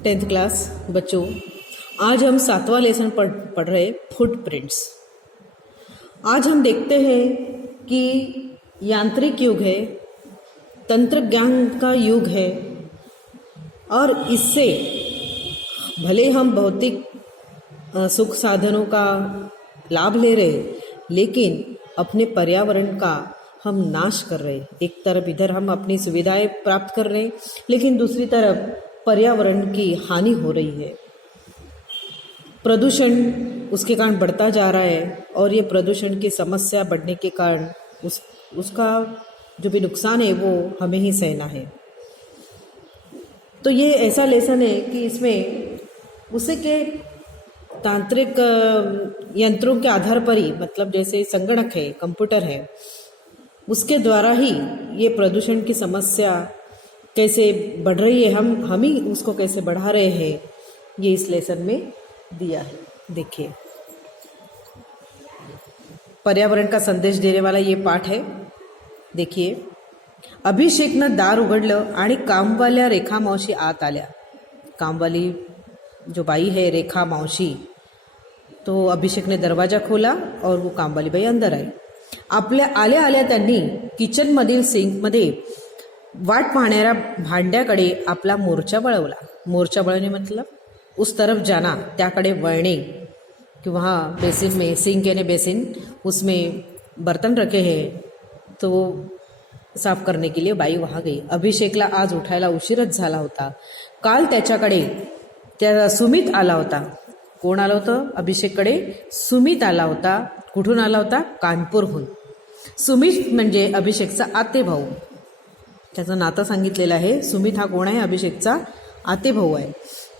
10th class बच्चों, आज हम 7वां lesson पढ़ रहे फुटप्रिंट्स। आज हम देखते हैं कि यांत्रिक युग है, तंत्रज्ञान का युग है और इससे भले हम भौतिक सुख साधनों का लाभ ले रहे, लेकिन अपने पर्यावरण का हम नाश कर रहे। एक तरफ इधर हम अपनी सुविधाएं प्राप्त कर रहे हैं, लेकिन दूसरी तरफ पर्यावरण की हानि हो रही है। प्रदूषण उसके कारण बढ़ता जा रहा है और ये प्रदूषण की समस्या बढ़ने के कारण उसका जो भी नुकसान है वो हमें ही सहना है। तो ये ऐसा लेसन है कि इसमें उसे के तांत्रिक यंत्रों के आधार पर ही, मतलब जैसे संगणक है, कंप्यूटर है, उसके द्वारा ही ये प्रदूषण की समस्या कैसे बढ़ रही है, हम ही उसको कैसे बढ़ा रहे हैं, ये इस लेसन में दिया है। देखिए, पर्यावरण का संदेश देने वाला ये पाठ है। देखिए, अभिषेकनं दार उघडलं आणि कामवाल्या रेखा मावशी आत आल्या। कामवाली जो बाई है रेखा मावशी, तो अभिषेक ने दरवाजा खोला और वो कामवाली बाई अंदर आई। आपल्या आल्या आल्या त्यांनी किचनमधील सिंकमध्ये वाट पाहणाऱ्या भांड्याकडे आपला मोर्चा वळवला। मोर्चा वळवणे मतलब उस तरफ जाना, त्याकडे वळणे कि वहाँ बेसिन में, सिंक यानी बेसिन, उसमें बर्तन रखे हैं तो साफ करने के लिए बाई वहाँ गई। अभिषेकला आज उठायला उशीरच झाला होता। काल त्याच्याकडे त्या सुमित आला होता। कोण आलं होतं? अभिषेककडे सुमित आला होता। कुठून आला होता? कानपूरहून। सुमित म्हणजे अभिषेकचा आतेभाऊ, त्याचं नातं सांगितलेलं आहे। सुमित हा कोण आहे? अभिषेकचा आतेभाऊ आहे।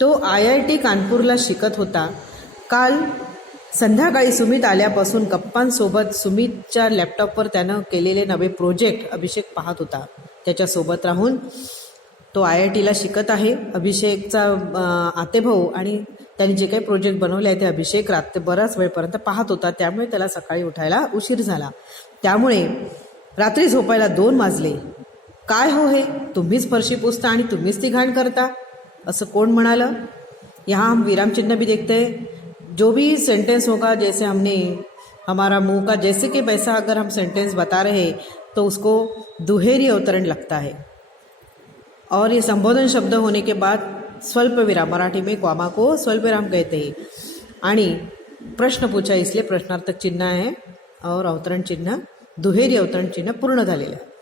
तो IIT कानपूरला शिकत होता। काल संध्याकाळी सुमित आल्यापासून गप्पांसोबत सुमितच्या लॅपटॉपवर त्यानं केलेले नवे प्रोजेक्ट अभिषेक पाहत होता। त्याच्यासोबत राहून तो IITला शिकत आहे, अभिषेकचा आतेभाऊ, आणि त्यांनी जे काही प्रोजेक्ट बनवले आहे ते अभिषेक बराच वेळपर्यंत पाहत होता। त्यामुळे त्याला सकाळी उठायला उशीर झाला। त्यामुळे रात्री झोपायला 2 वाजले। काय हो हे, तुम्हीच फरशी पुसता आणि तुम्हीच ती घाण करता, असं कोण म्हणालं? यहाँ हम विराम चिन्ह भी देखते हैं। जो भी सेंटेंस होगा, जैसे हमने हमारा मुंह का जैसे कि वैसा अगर हम सेंटेंस बता रहे तो उसको दुहेरी अवतरण लगता है। और ये संबोधन शब्द होने के बाद स्वल्प विराम, मराठी में कॉमा को स्वल्प विराम कहते हैं। आणि प्रश्न पूछा इसलिए प्रश्नार्थक चिन्ह है और अवतरण चिन्ह, दुहेरी अवतरण चिन्ह पूर्ण झालेलं आहे।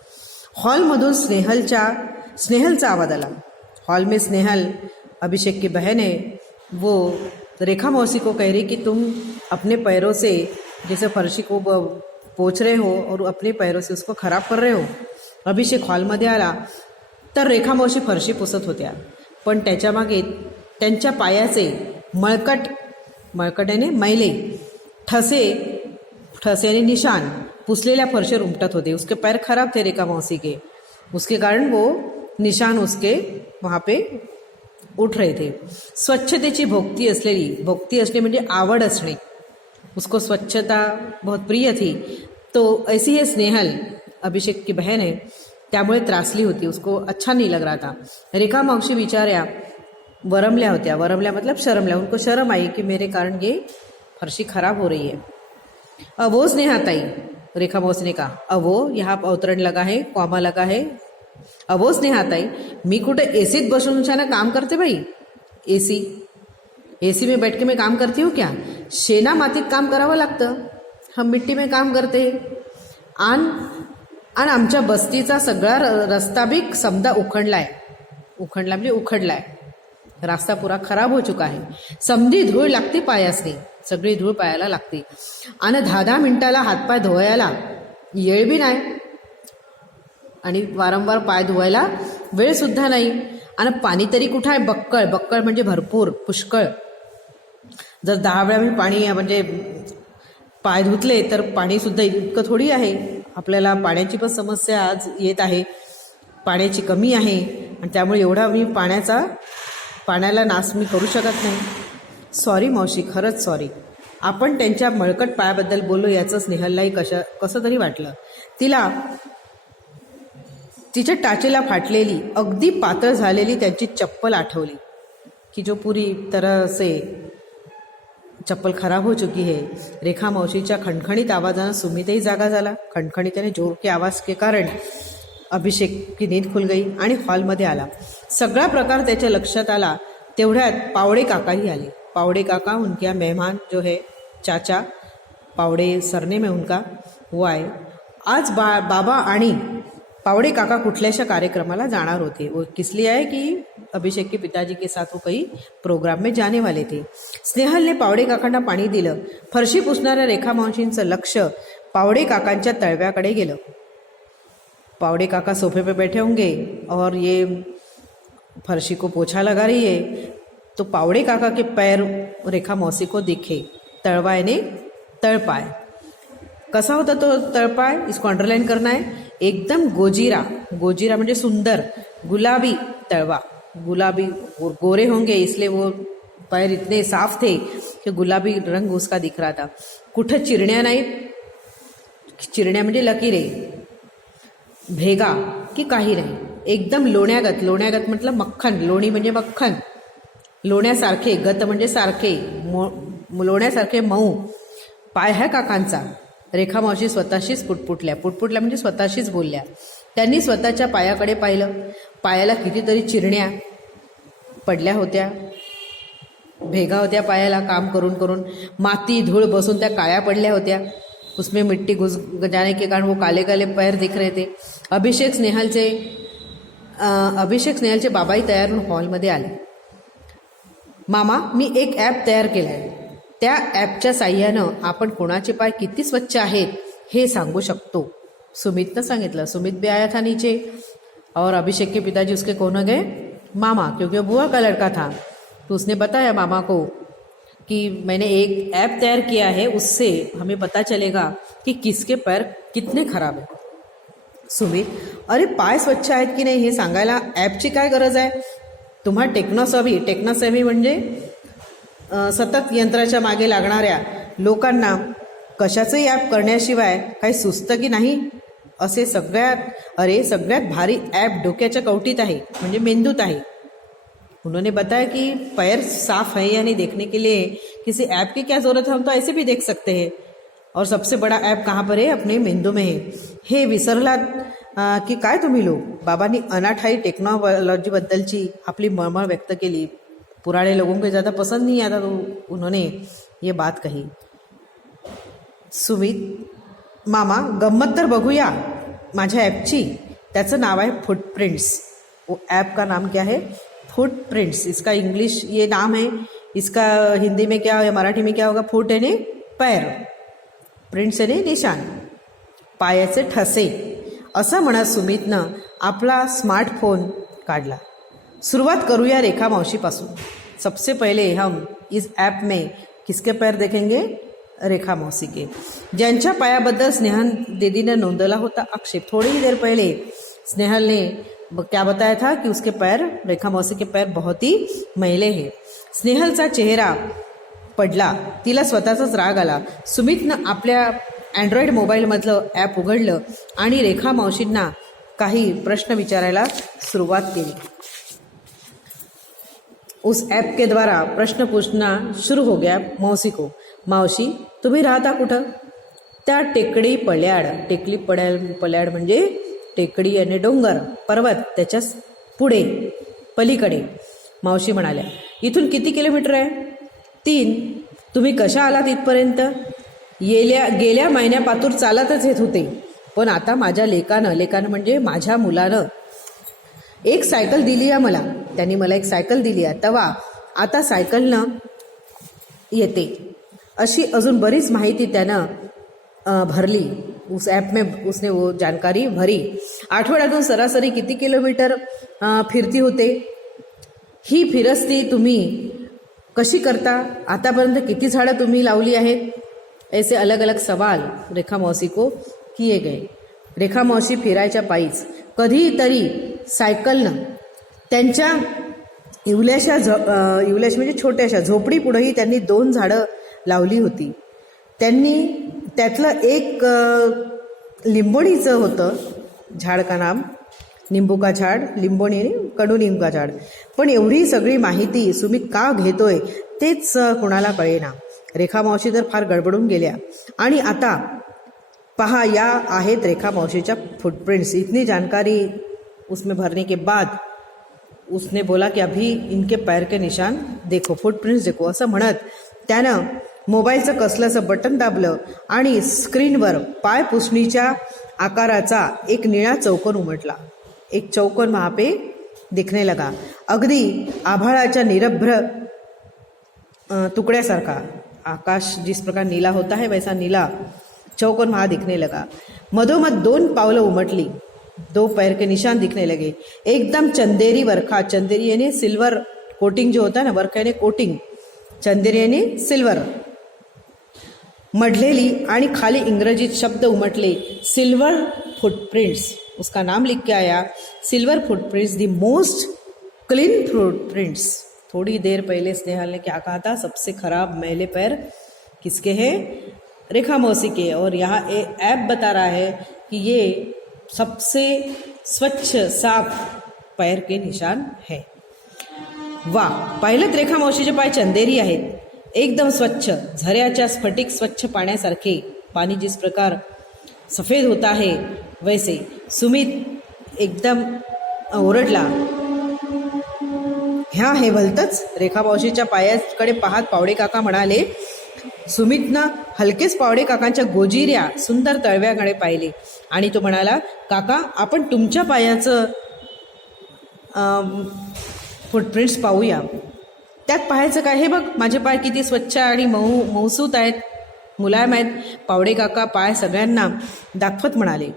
हॉलमधून स्नेहलचा आवाज आला। हॉल में स्नेहल, अभिषेक की बहन है, वो रेखा मौसी को कह रही कि तुम अपने पैरों से जैसे फर्शी को पोछ रहे हो और अपने पैरों से उसको खराब कर रहे हो। अभिषेक हॉलमध्ये आला तर रेखा मावशी फरशी पुसत होत्या, पण त्याच्या मागे त्यांच्या पायाचे मळकट याने मैले ठसे यानी निशान पुसलेल्या फरशीवर उमटत होते। उसके पैर खराब थे रेखा मौसी के, उसके कारण वो निशान उसके वहाँ पे उठ रहे थे। स्वच्छतेची भोक्ती असणे म्हणजे आवड असणे, उसको स्वच्छता बहुत प्रिय थी। तो ऐसी है स्नेहल, अभिषेक की बहन है, त्यामुळे त्रासली होती, उसको अच्छा नहीं लग रहा था। रेखा मावशी बिचाऱ्या वरमल्या होत्या। वरमल्या मतलब शर्मल्या, उनको शर्म आई कि मेरे कारण ये फर्शी खराब हो रही है। अवो स्नेहा ताई, रेखा मौसी ने कहा। अवो यहाँ अवतरण लगा है, कॉमा लगा है। अवो स्नेहा ताई, मी कुठे एसीत बसून छाना काम करते भाई? एसी में बैठ के मैं काम करती हूँ क्या? शेना मातीत काम करावं लागतं, हम मिट्टी में काम करते। आणि आमच्या बस्तीचा सगळा रस्ता भी समजा उखडला म्हणजे उखडलाय। रास्ता पूरा खराब हो चुका है। समधी धूळ लागते पायासनी, सगळी धूळ पायाला लागते। आणि 10 मिनिटाला हातपाय धुवायला वेळ बी नाही, आणि वारंवार पाय धुवायला वेळ सुद्धा नाही। आणि पाणी तरी कुठं आहे? बक्कळ म्हणजे भरपूर, पुष्कळ। जर 10 वेळा मी पाणी म्हणजे पाय धुतले तर पाणी सुद्धा इतकं थोडी आहे। आपल्याला पाण्याची पण समस्या आज येत आहे, पाण्याची कमी आहे, आणि त्यामुळे एवढा मी पाण्याला नाश मी करू शकत नाही। सॉरी मावशी, खरंच सॉरी। आपण त्यांच्या मळकट पायाबद्दल बोललो याचं स्नेहललाही कसं तरी वाटलं। तिला तिच्या टाचेला फाटलेली, अगदी पातळ झालेली त्यांची चप्पल आठवली। कि जो पूरी तरह से चप्पल खराब हो चुकी है। रेखा मावशीच्या खणखणीत आवाजानं सुमितही जागा झाला। खणखणीत आणि जोर के आवाज के कारण अभिषेक की नींद खुल गई आणि हॉलमध्ये आला। सगळा प्रकार त्याच्या लक्षात आला। तेवढ्यात पावडे काकाही आले। पावडे काका उनके मेहमान जो है चाचा पावड़े सरनेम है उनका, वो आए। आज बाबा आणि पावड़े काका कुठल्याशा कार्यक्रमाला जाणार होते। वो किस लिए आए कि अभिषेक के पिताजी के साथ वो कई प्रोग्राम में जाने वाले थे। स्नेहलने पावड़े काकांना पाणी दिलं। फरशी पुसणाऱ्या रेखा मावशींचं लक्ष पावड़े काकांच्या तळव्याकडे गेलं। पावड़े काका सोफे पे बैठे होंगे और ये फर्शी को पोछा लगा रही है, तो पावड़े काका के पैर रेखा मौसी को दिखे। तळवा यानी तळपाय। कसा होता तो तळपाय, इसको अंडरलाइन करना है। एकदम गोजीरा, गोजीरा म्हणजे सुंदर, गुलाबी तळवा, गुलाबी और गोरे होंगे इसलिए वो पैर इतने साफ थे कि गुलाबी रंग उसका दिख रहा था। कुठं चिरण्या नाही, चिरण्या म्हणजे लकीरे, भेगा की काही नाही, एकदम लोण्यागत। लोण्यागत मतलब मक्खन, लोणी म्हणजे मक्खन, लोण्यासारखे, गत म्हणजे सारखे, लोण्यासारखे मऊ पाय है काकांचा। रेखा मावशी स्वतःशीच पुटपुटल्या, पुटपुटल्या म्हणजे स्वतःशीच बोलल्या। त्यांनी स्वतःच्या पायाकडे पाहिलं। पायाला कितीतरी चिरण्या पडल्या होत्या, भेगा होत्या पायाला, काम करून करून माती धूळ बसून त्या काळ्या पडल्या होत्या। उसमें मिट्टी घुस जाने के कारण वो काले काले पैर दिख रहे थे। अभिषेक स्नेहलचे बाबाही तयार होऊन हॉलमध्ये आले। मामा, मी एक ॲप तयार केलं आहे। त्या ॲपच्या साह्यानं आपण कोणाचे पाय किती स्वच्छ आहेत हे सांगू शकतो, सुमितनं सांगितलं। सुमित भी आया था नीचे और अभिषेक के पिताजी उसके कोने गए, मामा, क्योंकि वो बुआ का लड़का था। तो उसने बताया मामा को कि मैंने एक ऐप तैयार किया है, उससे हमें पता चलेगा कि किसके पैर कितने खराब है। सुमित, अरे पाय स्वच्छ आहेत की नाही हे सांगायला ॲपची काय गरज आहे? तुम्हा टेक्नॉसॅव्ही म्हणजे सतत यंत्राच्या मागे लागणाऱ्या लोकांना कशाचंही ॲप करण्याशिवाय काही सुचतं की नाही? असे सगळ्यात भारी ॲप डोक्याच्या कवटीत आहे, म्हणजे मेंदूत आहे। उन्होंने बताया कि पैर साफ है या नहीं देखने के लिए किसी ऐप की क्या जरूरत है, हम तो ऐसे भी देख सकते हैं। और सबसे बड़ा ऐप कहाँ पर है? अपने मेंदू में है। हे विसरलात की काय तुम्ही लोग? बाबांनी अनाठाई टेक्नॉलॉजीबद्दलची आपली मळमळ व्यक्त केली। पुराने लोगों को ज़्यादा पसंद नहीं आता, तो उन्होंने ये बात कही। सुमित, मामा गंमत तर बघूया माझ्या ॲपची। त्याचं नाव आहे फुटप्रिंट्स। वो ऐप का नाम क्या है? फुटप्रिंट्स। इसका इंग्लिश ये नाम है, इसका हिंदी में क्या या मराठी में क्या होगा? फुट यानी पैर, प्रिंट्स यानी निशान, पायाचे ठसे। असं म्हणत सुमितनं आपला स्मार्टफोन काढला। सुरुवात करूया रेखा मौशीपासून। सबसे पहले हम इस ऐप में किसके पैर देखेंगे? रेखा मौसी के, ज्यांच्या पायाबद्दल स्नेहल दीदीने नोंदवला होता आक्षेप। थोड़ी ही देर पहले स्नेहल ने क्या बताया था कि उसके पैर, रेखा मौसी के पैर बहुत ही मैले हैं। स्नेहलचा चेहरा पडला, तिला स्वतःचाच राग आला। सुमितनं आपल्या अँड्रॉइड मोबाईलमधलं ॲप उघडलं आणि रेखा मावशींना काही प्रश्न विचारायला सुरुवात केली। उस ऐप के द्वारा प्रश्न पूछना शुरू हो गया मौसी को। मावशी, तुम्ही राहता कुठं? त्या टेकडी पल्याड, टेकडी पल्याड म्हणजे टेकडी आणि डोंगर, पर्वत, त्याच्या पुढे पलीकडे। मावशी म्हणाल्या, इथून किती किलोमीटर आहे? 3। तुम्ही कशा आलात इथपर्यंत? गेल्या महिन्यापासून चालतच येत होते, पण आता माझ्या लेकानं म्हणजे माझ्या मुलानं एक सायकल दिली आहे मला। त्यांनी मला एक सायकल दिली आहे, तेव्हा आता सायकलनं येते। अशी अजून बरीच माहिती त्यानं भरली। उस ऐप में उसने वो जानकारी भरी। आठवड्यातून सरासरी किती किलोमीटर फिरती होते? ही फिरस्ती तुम्ही कशी करता? आतापर्यंत किती झाडं तुम्ही लावली आहेत? ऐसे अलग अलग सवाल रेखा मौसी को किए गए। रेखा मौसी फिरायच्या पायीच, कधीतरी सायकलनं त्यांच्या इवल्याश म्हणजे छोट्याशा झोपडी पुढेही त्यांनी 2 झाडं लावली होती। त्यांनी त्यातलं एक लिंबोणीचं होतं झाड का नाम, निंबू का झाड, लिंबोणी कडुलिंबा झाड. पण एवढी सगळी माहिती सुमित का घेतोय तेच कुणाला कळेना. रेखा मावशी तर फार गडबडून गेल्या. आणि आता पहा, या आहेत रेखा मौसी फुटप्रिंट्स. इतनी जानकारी उसमें भरने के बाद उसने बोला कि अभी इनके पैर के निशान देखो, फुटप्रिंट्स देखो. असं म्हणत त्यानं मोबाईलचं कसलंसं बटन दाबलं आणि स्क्रीनवर पाय पुसणीच्या आकाराचा एक निळा चौकोन उमटला. एक चौकोन वहां पे दिखने लगा, अगदी आभाळाच्या निरभ्र तुकड्यासारखा. आकाश जिस प्रकार नीला होता है वैसा नीला चौकोन वहां दिखने लगा. मधोमध 2 पावलं उमटली. 2 पैर के निशान दिखने लगे. एकदम चंदेरी वर्खा. चंदेरी यानी सिल्वर कोटिंग जो होता है ना, वर्खा यानी कोटिंग, चंदेरी यानी सिल्वर मढलेली. आणि खाली इंग्रजीत शब्द उमटले, सिल्वर फुटप्रिंट्स. उसका नाम लिख के आया, silver footprints, the most clean footprints. थोड़ी देर पहले स्नेहल ने क्या कहा था, सबसे खराब मैले पैर किसके हैं, रेखा मौसी के. और यहाँ ऐप बता रहा है कि ये सबसे स्वच्छ साफ पैर के निशान है. वा, पाहिलं रेखा मौशीचे पाय चंदेरी आहेत, एकदम स्वच्छ, झऱ्याच्या स्फटिक स्वच्छ पाण्यासारखे. पानी जिस प्रकार सफेद होता है वैसे. सुमित एकदम ओरडला, ह्या हे भलतंच. रेखा मावशीच्या पायाकडे पाहत पावडे काका म्हणाले. सुमितनं हलकेच पावडे काकांच्या गोजिऱ्या सुंदर तळव्याकडे पाहिले आणि तो म्हणाला, काका आपण तुमच्या पायाचं फुटप्रिंट्स पाहूया. त्यात पाहायचं काय, हे बघ माझे पाय किती स्वच्छ आणि मऊसूत आहेत, मुलायम आहेत. पावडे काका पाय सगळ्यांना दाखवत म्हणाले,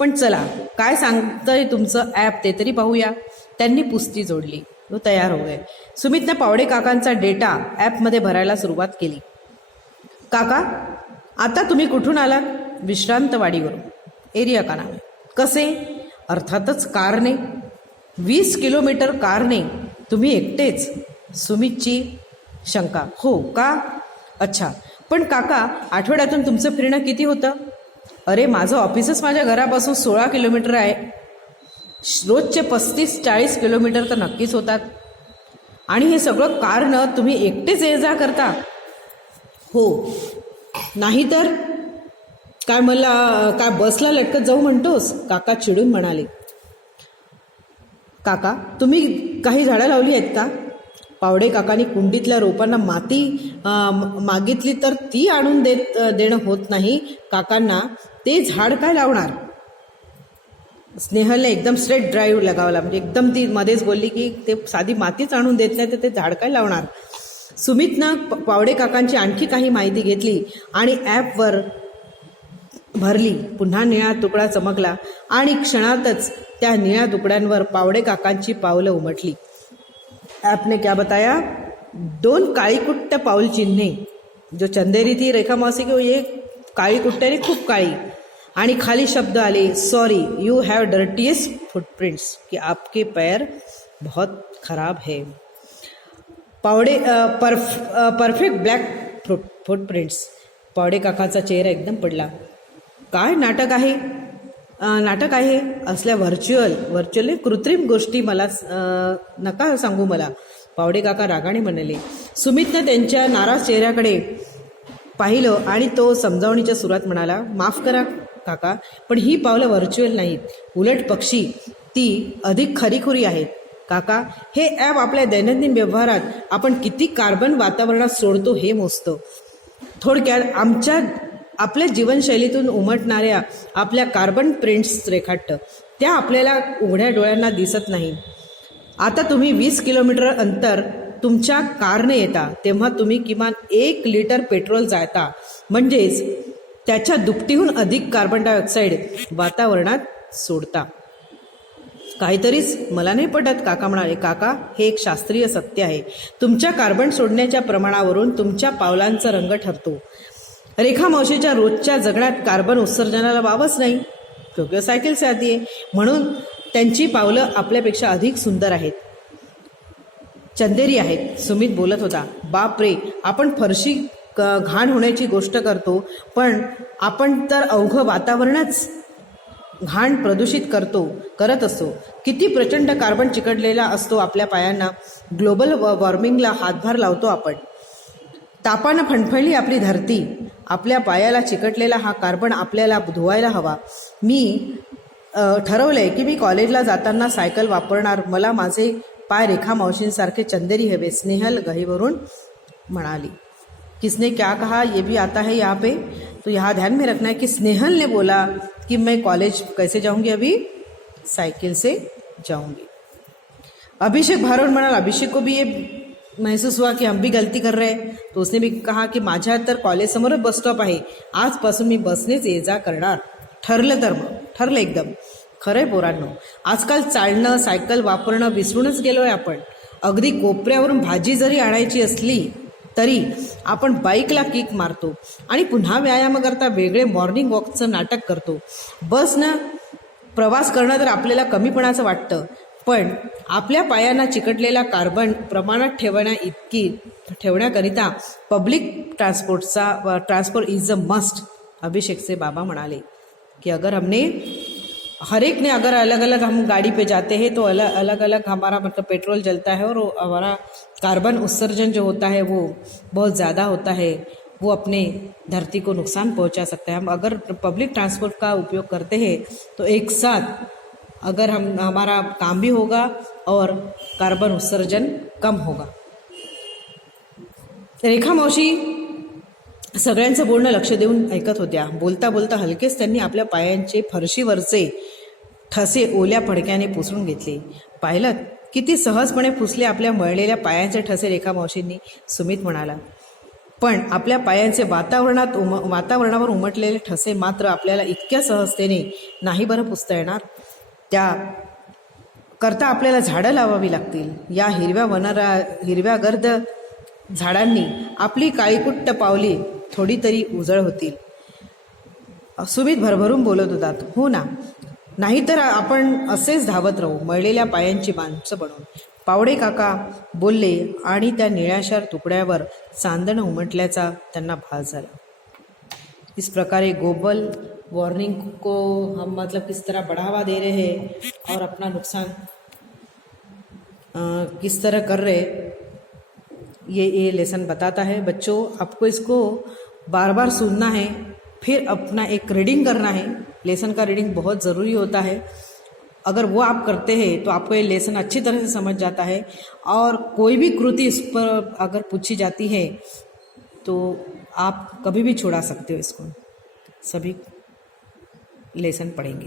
पण चला काय सांगतंय तुमचं ॲप ते तरी पाहूया. त्यांनी पुस्ती जोडली, तो तयार हो गए. सुमितनं पावडे काकांचा डेटा ॲपमध्ये भरायला सुरुवात केली. काका आता तुम्ही कुठून आलात, विश्रांतवाडीवरून. एरिया का नाव आहे. कसे, अर्थातच कारने. 20 किलोमीटर कारने. तुम्ही एकटेच, सुमितची शंका. हो का, अच्छा, पण काका आठवड्यातून तुमचं फिरणं किती होतं. अरे माझं ऑफिसच माझ्या घरापासून 16 किलोमीटर आहे. रोजचे 35-40 किलोमीटर तर नक्कीच होतात. आणि हे सगळं कारनं तुम्ही एकटेच ये जा करता. हो, नाहीतर काय मला काय बसला लटकत जाऊ म्हणतोस, काका चिडून म्हणाले. काका तुम्ही काही झाडं लावली आहेत का. पावडे काकांनी कुंडीतल्या रोपांना माती मागितली तर ती आणून देणं होत नाही काकांना. ते झाड काय लावणार. स्नेहलने एकदम स्ट्रेट ड्राईव्ह लगावला. म्हणजे एकदम ती मध्येच बोलली की ते साधी मातीच आणून देत नाही तर ते झाड काय लावणार. सुमितनं पावडे काकांची आणखी काही माहिती घेतली आणि ॲपवर भरली. पुन्हा निळा तुकडा चमकला आणि क्षणातच त्या निळ्या तुकड्यांवर पावडे काकांची पावलं उमटली. ॲपने क्या बताया, 2 काळीकुट्ट पाऊल चिन्हे. जो चंदेरी थी रेखा मौसी की ये काळी कुट्ट्याने खूप काळी. आणि खाली शब्द आले, sorry you have dirtiest footprints, कि आपके पैर बहुत खराब है. Pawde perfect black footprints. Pawde काकाचा चेहरा एकदम पडला. काय नाटक आहे, नाटक आहे असल्या व्हर्च्युअल कृत्रिम गोष्टी मला नका सांगू मला, पावडे काका रागाने म्हणाले. सुमितनं त्यांच्या नाराज चेहऱ्याकडे पाहिलं आणि तो समजावणीच्या सुरात म्हणाला, माफ करा काका, पण ही पावलं व्हर्च्युअल नाहीत, उलट पक्षी ती अधिक खरीखुरी आहेत. काका हे ॲप आपल्या दैनंदिन व्यवहारात आपण किती कार्बन वातावरणात सोडतो हे मोजतं. थोडक्यात आपल्या जीवनशैलीतून उमटणाऱ्या आपल्या कार्बन प्रिंट्स रेखाटतं. त्या आपल्याला उघड्या डोळ्यांना दिसत नाही. आता तुम्ही 20 किलोमीटर अंतर तुमच्या कारने येता तेव्हा तुम्ही किमान 1 लिटर पेट्रोल जाळता, म्हणजेच त्याच्या दुपटीहून अधिक कार्बन डायऑक्साईड वातावरणात सोडता. काहीतरीच मला नाही पटत, काका म्हणाले. काका हे एक शास्त्रीय सत्य आहे. तुमच्या कार्बन सोडण्याच्या प्रमाणावरून तुमच्या पावलांचा रंग ठरतो. रेखा मौशीच्या रोजच्या जगण्यात कार्बन उत्सर्जनाला वावच नाही, क्योंकि सायकल से आती है, म्हणून त्यांची पावलं आपल्यापेक्षा अधिक सुंदर आहेत, चंदेरी आहेत. सुमित बोलत होता. बाप रे, आपण फरशी घाण होण्याची गोष्ट करतो, पण आपण तर अवघं वातावरणच घाण प्रदूषित करत असतो. किती प्रचंड कार्बन चिकटलेला असतो आपल्या पायांना. ग्लोबल वॉर्मिंगला हातभार लावतो आपण. तापानं फणफणली आपली धरती. आपल्या पायाला चिकटलेला हा कार्बन आपल्याला धुवायला हवा. मी ठरवलंय की मी कॉलेजला जाताना सायकल वापरणार. मला माझे पाय रेखा मावशींसारखे चंदेरी हवे, स्नेहल गहीवरून म्हणाली. किसने क्या कहा ये भी आता है यहाँ पे, तो यहाँ ध्यान में रखना है कि स्नेहल ने बोला कि मैं कॉलेज कैसे जाऊंगी, अभी साइकिल से जाऊंगी. अभिषेक भारोड म्हणाल. अभिषेक को भी ये महसूस हुआ कि हम भी गलती कर रहे हैं, तो उसने भी कहा की माझ्या तर कॉलेज समोरच बस स्टॉप आहे, आजपासून मी बसनेच ये जा करणार. ठरलं तर मग ठरलं एकदम. खरंय पोरांनो, आजकाल चालणं सायकल वापरणं विसरूनच गेलोय आपण. अगदी कोपऱ्यावरून भाजी जरी आणायची असली तरी आपण बाईकला किक मारतो आणि पुन्हा व्यायाम करता वेगळे मॉर्निंग वॉकचं नाटक करतो. बसनं प्रवास करणं तर आपल्याला कमीपणाचं वाटतं, पण आपल्या पायांना चिकटलेला कार्बन प्रमाणात ठेवण्याकरिता public transport is a must. Abhishek से बाबा म्हणाले कि हर एक ने अगर अलग अलग हम गाड़ी पे जाते हैं तो अलग अलग हमारा मतलब पेट्रोल जलता है और हमारा कार्बन उत्सर्जन जो होता है वो बहुत ज़्यादा होता है, वो अपने धरती को नुकसान पहुंचा सकता है. हम अगर पब्लिक ट्रांसपोर्ट का उपयोग करते हैं तो एक साथ अगर हमारा काम भी होगा और कार्बन उत्सर्जन कम होगा. रेखा मावशी सगळ्यांचं बोलणं लक्ष देऊन ऐकत होत्या. बोलता बोलता हलकेच त्यांनी आपल्या पायांचे फरशीवरचे ठसे ओल्या फडक्याने पुसून घेतले. पाहिलं किती सहजपणे पुसले आपल्या मळलेल्या पायांचे ठसे रेखा मावशींनी, सुमित म्हणाला. पण आपल्या पायांचे वातावरणावर उमटलेले ठसे मात्र आपल्याला इतक्या सहजतेने नाही बरं पुसता येणार. त्या करता आपल्याला झाडं लावावी लागतील. या हिरव्या गर्द झाडांनी आपली काळीकुट्ट पावली थोडी तरी उजळ होतील. सुमित भरभरून बोलत होतात. हो ना, नाहीतर आपण असेच धावत राहू मळलेल्या पायांची माणसं बनवून. पावडे काका बोलले आणि त्या निळ्याशार तुकड्यावर चांदणं उमटल्याचा त्यांना भास झाला. इस प्रकारे ग्लोबल वार्मिंग को हम मतलब किस तरह बढ़ावा दे रहे हैं और अपना नुकसान किस तरह कर रहे, ये लेसन बताता है. बच्चों, आपको इसको बार बार सुनना है, फिर अपना एक रीडिंग करना है. लेसन का रीडिंग बहुत ज़रूरी होता है. अगर वो आप करते हैं तो आपको ये लेसन अच्छी तरह से समझ जाता है. और कोई भी कृति इस पर अगर पूछी जाती है तो आप कभी भी छुड़ा सकते हो इसको. सभी लेसन पढ़ेंगे.